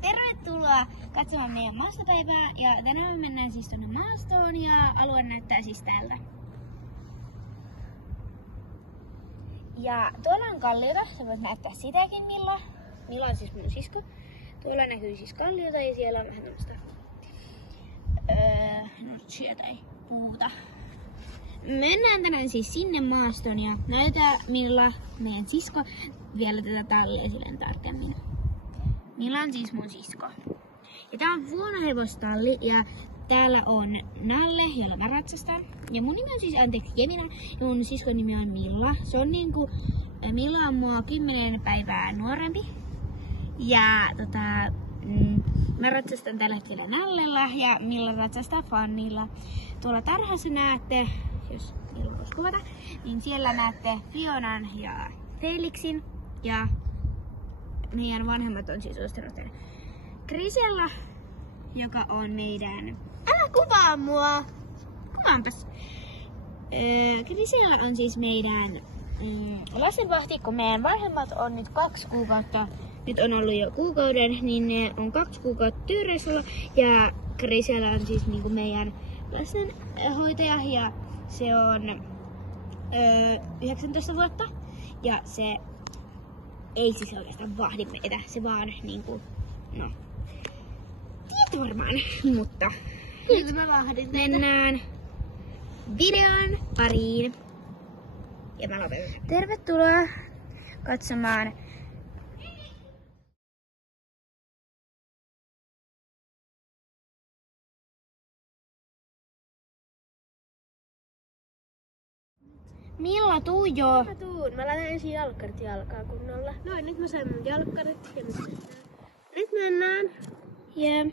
Tervetuloa katsomaan meidän maastopäivää. Ja tänään me mennään siis tuonne maastoon ja alue näyttää siis täältä. Ja tuolla on kalliota, sä voit näyttää sitäkin Milla. Milla on siis mun sisko. Tuolla näkyy siis kalliota ja siellä on vähän tämmöstä no sieltä ei puhuta. Mennään tänään siis sinne maastoon ja näytää Milla, meidän sisko, vielä tätä tallia silleen tarkemmin. Milla on siis mun sisko. Ja tää on vuonohevostalli ja täällä on Nalle, jolla mä ratsastan. Ja mun nimi on siis Jemina ja mun siskon nimi on Milla. Se on niinku, Milla on mua 10 päivää nuorempi. Ja mä ratsastan tällä hetkellä Nallella ja Milla ratsastaa Fannilla. Tuolla tarhassa näette, jos Milla voisi kuvata, niin siellä näette Fionan ja Felixin. Ja meidän vanhemmat on siis ostanut tänne Grisella, joka on meidän... Älä kuvaa mua! Kuvaanpas! Grisella on siis meidän lastenvahti, kun meidän vanhemmat on nyt 2 kuukautta. Nyt on ollut jo kuukauden, niin ne on 2 kuukautta työreissulla. Ja Grisella on siis niinku meidän lastenhoitaja ja se on 19 vuotta. Ja se ei siis oikeastaan vahdi meitä, se vaan niinku, no, tiedät varmaan, mutta nyt mennään videon pariin. Ja mä lopetan. Tervetuloa katsomaan Milla, tuu joo. Mä tuun. Mä lähden ensin jalkkarit jalkaa kunnolla. Noin, nyt mä sain mun jalkkarit ja nyt mennään. Yeah.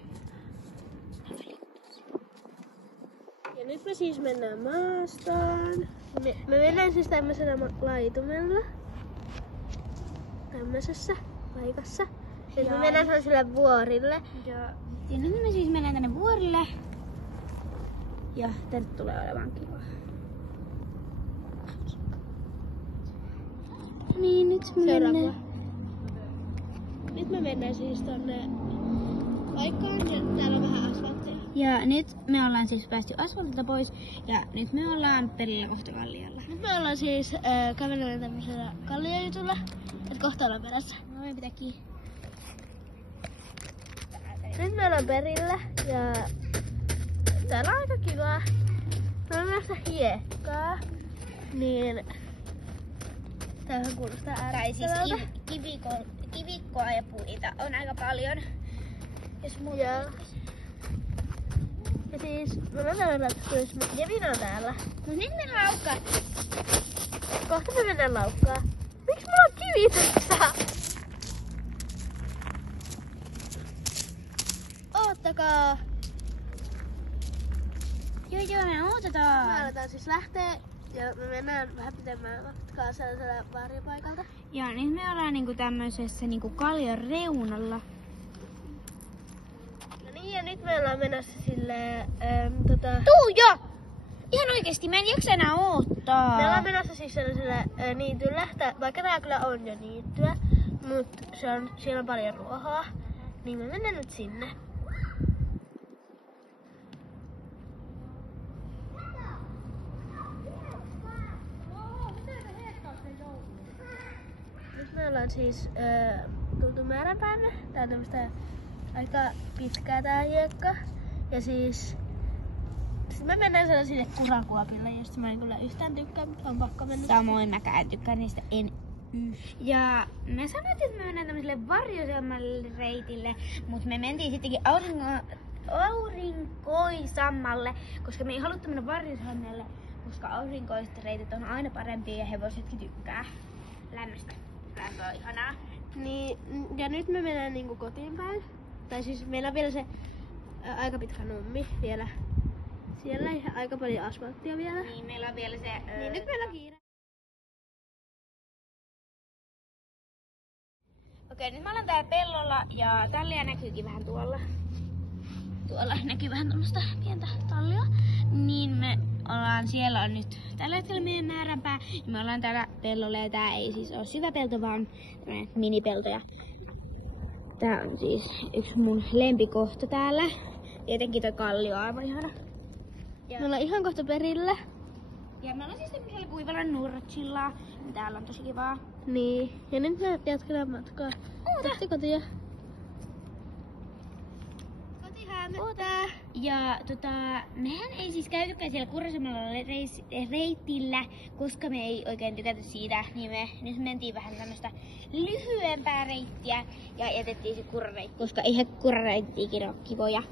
Ja nyt me siis mennään maastoon. Me mennään siis tämmöisellä laitumella. Tämmöisessä paikassa. Ja me mennään sellaiselle vuorille. Ja nyt me siis mennään tänne vuorille. Ja tänne tulee olemaan kiva. Niin, nyt me mennään. Nyt me mennään siis tonne paikkaan ja täällä on vähän asfalttia. Ja nyt me ollaan siis päästy asfaltilta pois ja nyt me ollaan perillä kohta Kallialla. Nyt me ollaan siis kävelyllä tämmöisellä kalliojutulla, että kohta ollaan perässä. Noin pitää kiinni. Nyt me ollaan perillä ja täällä on aika kivaa. Me on myös hiekkaa, niin tämähän kuulostaa ärsyttävältä. Tai siis kivikkoa ja puita on aika paljon. Jos mulla ja siis me ollaan täällä ratkaisuissa. Jemina on täällä. No nyt mennään laukkaan. Kohta me mennään laukkaan. Miksi mulla on kivi tässä? Oottakaa. Joo, me odotetaan. Me aletaan siis lähteä ja me mennään vähän pitemmän matkaa sellaisella varjopaikalta. Ja nyt me ollaan niinku tämmöisessä niinku kallion reunalla. No niin, ja nyt me ollaan menossa silleen Tuu jo! Ihan oikeesti, mä en jaksa enää oottaa. Me ollaan menossa siis sellaiselle niityllä, vaikka tää kyllä on jo niittyä, mutta siellä on paljon ruohoa, niin me mennään nyt sinne. Nyt me ollaan siis tultu määränpäälle. Tää on tämmöstä aika pitkää tää hiekka. Ja siis me mennään sellaisille kurakuopille, josta mä en kyllä yhtään tykkää, mutta on pakko mennä. Samoin mäkään tykkään niistä Ja me sanottiin, että me mennään tämmöiselle varjoisemmalle reitille, mutta me mentiin sittenkin aurinkoisammalle, koska me ei haluttu mennä varjoisemmalle, koska aurinkoiset reitit on aina parempia ja hevosetkin tykkää lämmöstä. Lämpö on ihanaa. Niin, ja nyt me mennään niinku kotiin päin. Tai siis meillä on vielä se aika pitkä nummi vielä. Siellä ei aika paljon asfalttia vielä. Niin, meillä on vielä se... Niin, nyt meillä on kiire. Okei, nyt mä olen täällä pellolla ja tallia näkyykin vähän tuolla. Tuolla näkyy vähän tämmöstä pientä tallia. Niin me ollaan, siellä on nyt tällä hetkellä meidän määränpää. Ja me ollaan täällä pellolla ja tää ei siis ole syvä pelto, vaan tämmönen minipelto. Ja Tää on siis yksi mun lempikohta täällä. Tietenkin toi kallio on aivan ihana. Me ollaan ihan kohta perillä. Ja me ollaan siis tämmöisellä kuivalla nurtsilla. Täällä on tosi kivaa. Niin. Ja nyt me jatketaan matkaa. Kohti kotia. Koti hämöttää. Ja mehän ei siis käytykään siellä Kurrasamalla reitillä, koska me ei oikein tykätä siitä, niin me nyt mentiin vähän tämmöstä lyhyempää reittiä ja jätettiin se kurrareitti, koska eihän kurrareittiikin ole kivoja.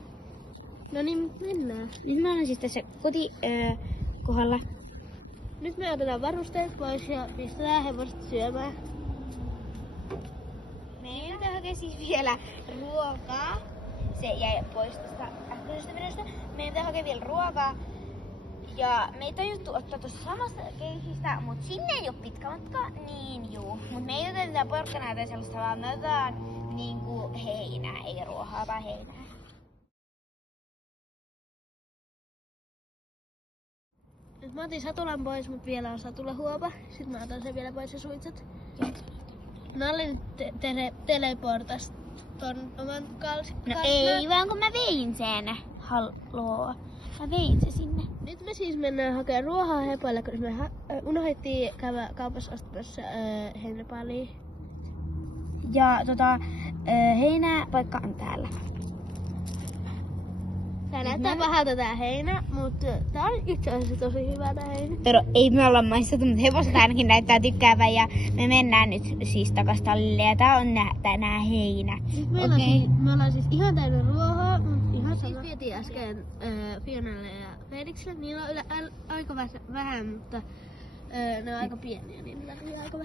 No niin, mennään. Nyt mä olen siis tässä kohdalla. Nyt me otetaan varusteet pois ja pistetään hevoset syömään. Meiltä hakee siis vielä ruokaa. Se jäi pois tästä äskeisestä videosta. Meiltä hakee vielä ruokaa. Ja me ei tajuttu ottaa tuossa samasta keisistä, mut sinne ei oo pitkä matka, niin juu. Mut me ei oteta porkkanaa tai sellaista, vaan me otetaan niinku heinää, ei ruohaa, vaan heinää. Nyt mä otin satulan pois, mut vielä on satulahuopa. Sitten mä otan sen vielä pois ja suitset. Nalle nyt teleportas ton oman No ei vaan kun mä vein sen. Halloo. Mä vein se sinne. Nyt me siis mennään hakemaan ruohaa hepoille, kun me unohdettiin käydä kaupassa ostamassa heinäpalia. Ja heinäpaikka on täällä. Tää näyttää pahalta tää heinä, mutta tää on itse asiassa tosi hyvä tää heinä. Pero ei me olla maistettu, mutta hevoset ainakin näyttää tykkäävän ja me mennään nyt siis takas tallille ja tää on nää heinä. Me ollaan siis ihan täynnä ruohaa, mutta ihan siis vietiin äsken Fionalle ja Felixille. Niillä on aika vähän, mutta ne on aika pieniä, niin niillä on aika vähän.